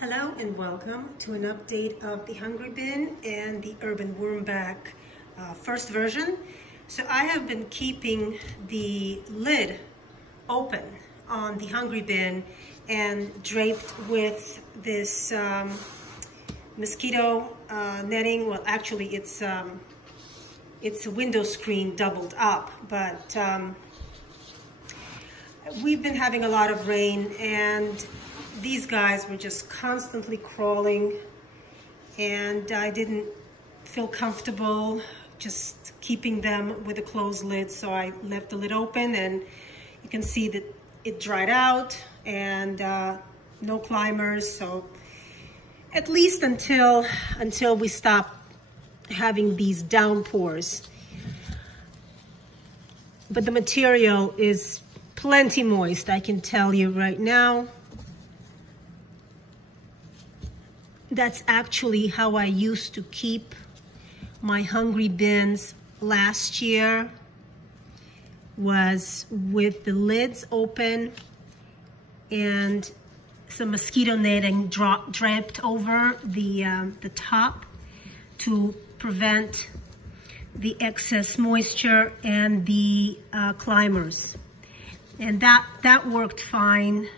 Hello and welcome to an update of the Hungry Bin and the Urban Worm Bag first version. So I have been keeping the lid open on the Hungry Bin and draped with this mosquito netting. Well, actually it's a window screen doubled up, but we've been having a lot of rain and these guys were just constantly crawling, and I didn't feel comfortable just keeping them with a closed lid, so I left the lid open, and you can see that it dried out and no climbers. So at least until we stop having these downpours. But the material is plenty moist, I can tell you right now. That's actually how I used to keep my Hungry Bins last year, was with the lids open and some mosquito netting draped over the top to prevent the excess moisture and the climbers. And that worked fine.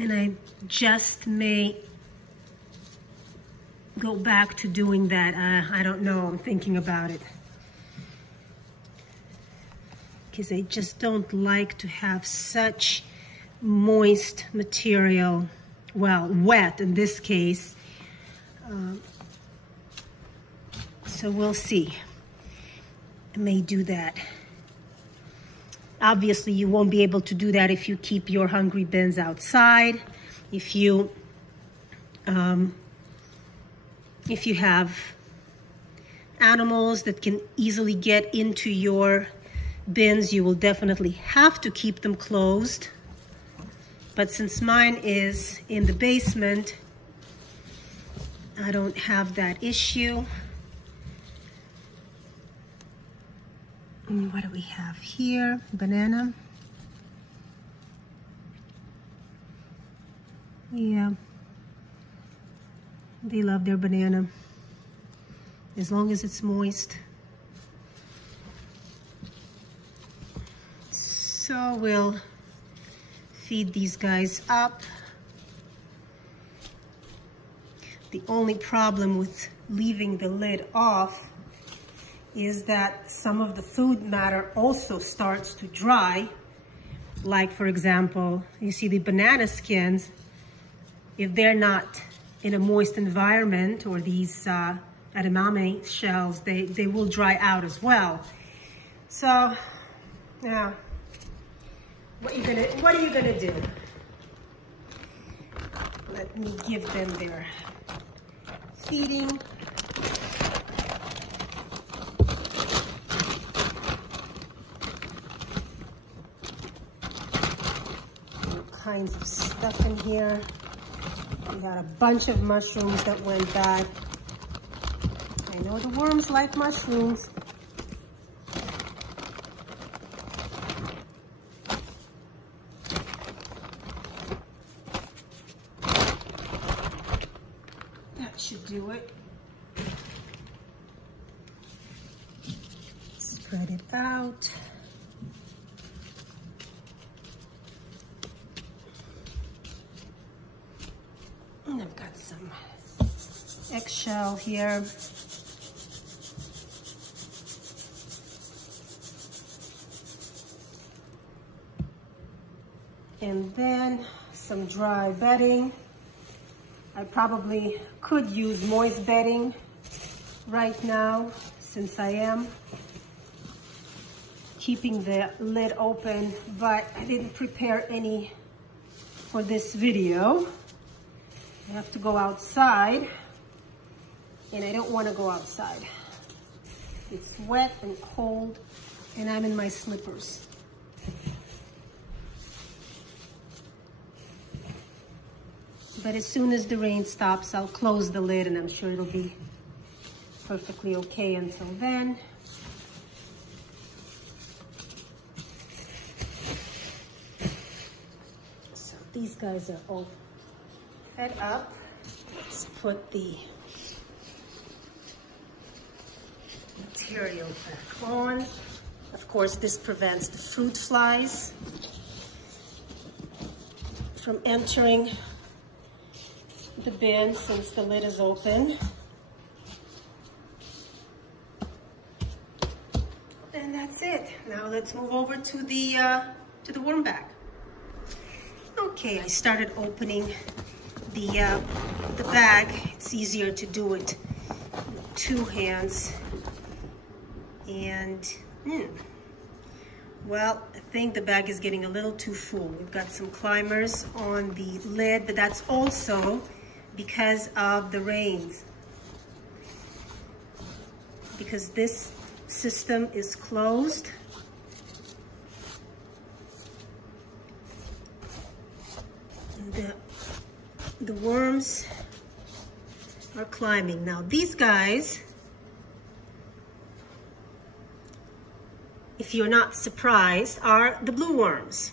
And I just may go back to doing that. I don't know, I'm thinking about it. Because I just don't like to have such moist material, well, wet in this case. So we'll see. I may do that. Obviously, you won't be able to do that if you keep your Hungry Bins outside. If you have animals that can easily get into your bins, you will definitely have to keep them closed. But since mine is in the basement, I don't have that issue. And what do we have here? Banana. Yeah. They love their banana, as long as it's moist. So we'll feed these guys up. The only problem with leaving the lid off is that some of the food matter also starts to dry. Like, for example, you see the banana skins, if they're not in a moist environment, or these edamame shells, they will dry out as well. So, yeah, what are you gonna do? Let me give them their feeding. Kinds of stuff in here. We got a bunch of mushrooms that went bad. I know the worms like mushrooms. That should do it. Spread it out. And I've got some eggshell here. And then some dry bedding. I probably could use moist bedding right now, since I am keeping the lid open, but I didn't prepare any for this video. I have to go outside, and I don't want to go outside. It's wet and cold, and I'm in my slippers. But as soon as the rain stops, I'll close the lid, and I'm sure it'll be perfectly okay until then. these guys are all fed up. Let's put the material back on. Of course, this prevents the fruit flies from entering the bin since the lid is open. And that's it. Now let's move over to the worm bag. Okay, I started opening the bag. It's easier to do it with two hands. And well, I think the bag is getting a little too full. We've got some climbers on the lid, but that's also because of the rains. Because this system is closed. The worms are climbing. Now these guys, if you're not surprised, are the blue worms.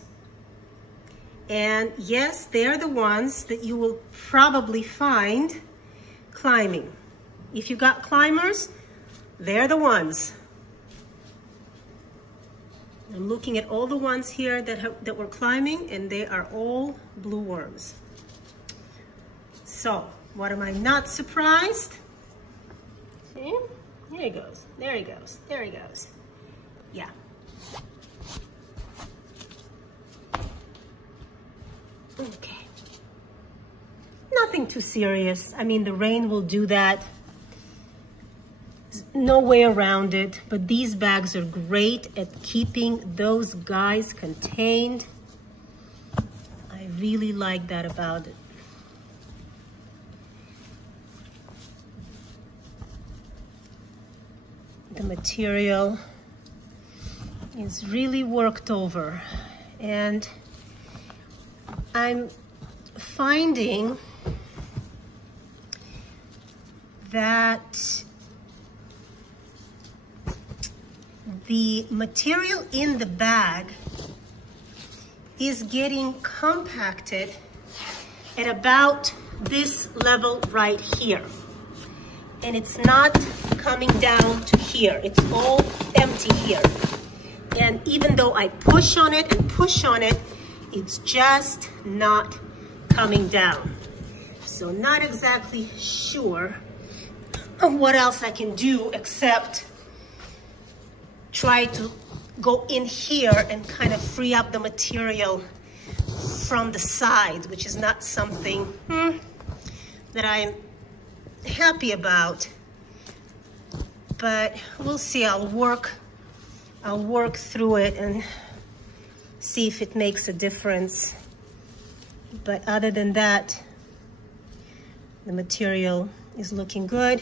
And yes, they're the ones that you will probably find climbing. If you got climbers, they're the ones. I'm looking at all the ones here that were climbing, and they are all blue worms. So, what am I not surprised? See? There he goes, there he goes, there he goes. Yeah. Okay. Nothing too serious. I mean, the rain will do that. There's no way around it, but these bags are great at keeping those guys contained. I really like that about it. The material is really worked over, and I'm finding that the material in the bag is getting compacted at about this level right here. And it's not coming down to here. It's all empty here. And even though I push on it and push on it, it's just not coming down. So not exactly sure what else I can do except try to go in here and kind of free up the material from the side, which is not something that I'm happy about. But we'll see. I'll work through it and see if it makes a difference. But other than that, the material is looking good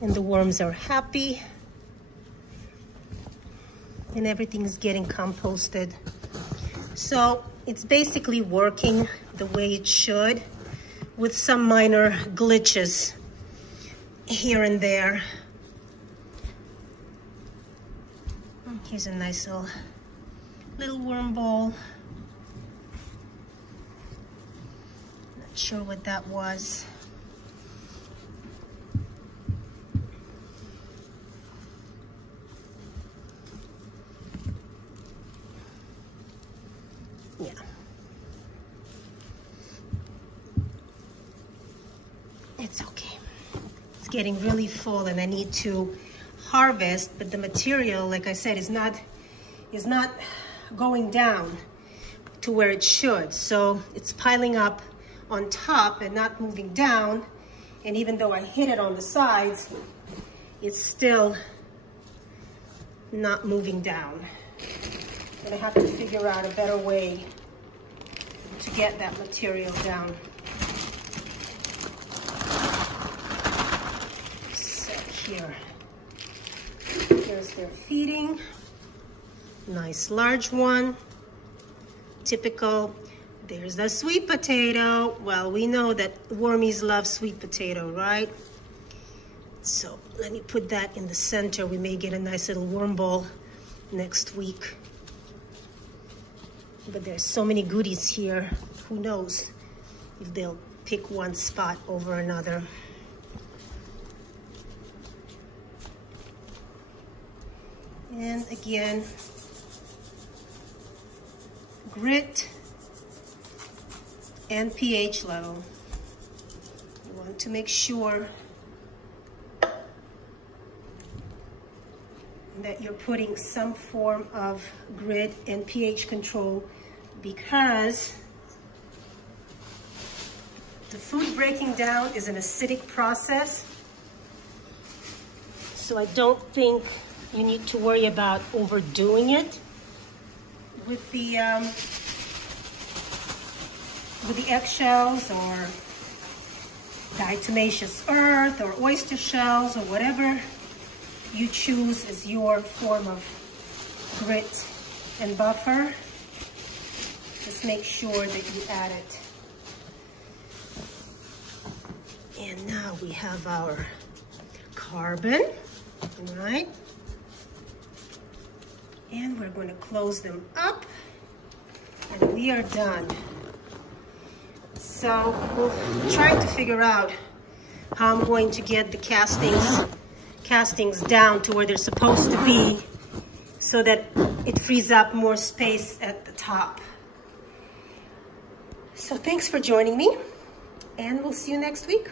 and the worms are happy and everything is getting composted. So it's basically working the way it should, with some minor glitches here and there. Here's a nice little worm ball. Not sure what that was. Yeah. It's okay. It's getting really full and I need to harvest, but the material, like I said, is not going down to where it should. So it's piling up on top and not moving down. And even though I hit it on the sides, it's still not moving down. And I have to figure out a better way to get that material down. So here's their feeding. Nice large one. Typical. There's the sweet potato. Well, we know that wormies love sweet potato, right? So let me put that in the center. We may get a nice little worm ball next week. But there's so many goodies here. Who knows if they'll pick one spot over another. And again, grit and pH level. You want to make sure that you're putting some form of grit and pH control, because the food breaking down is an acidic process. So I don't think you need to worry about overdoing it with the eggshells or diatomaceous earth or oyster shells or whatever you choose as your form of grit and buffer. Just make sure that you add it. And now we have our carbon, all right? And we're going to close them up, and we are done. So we'll try to figure out how I'm going to get the castings down to where they're supposed to be so that it frees up more space at the top. So thanks for joining me, and we'll see you next week.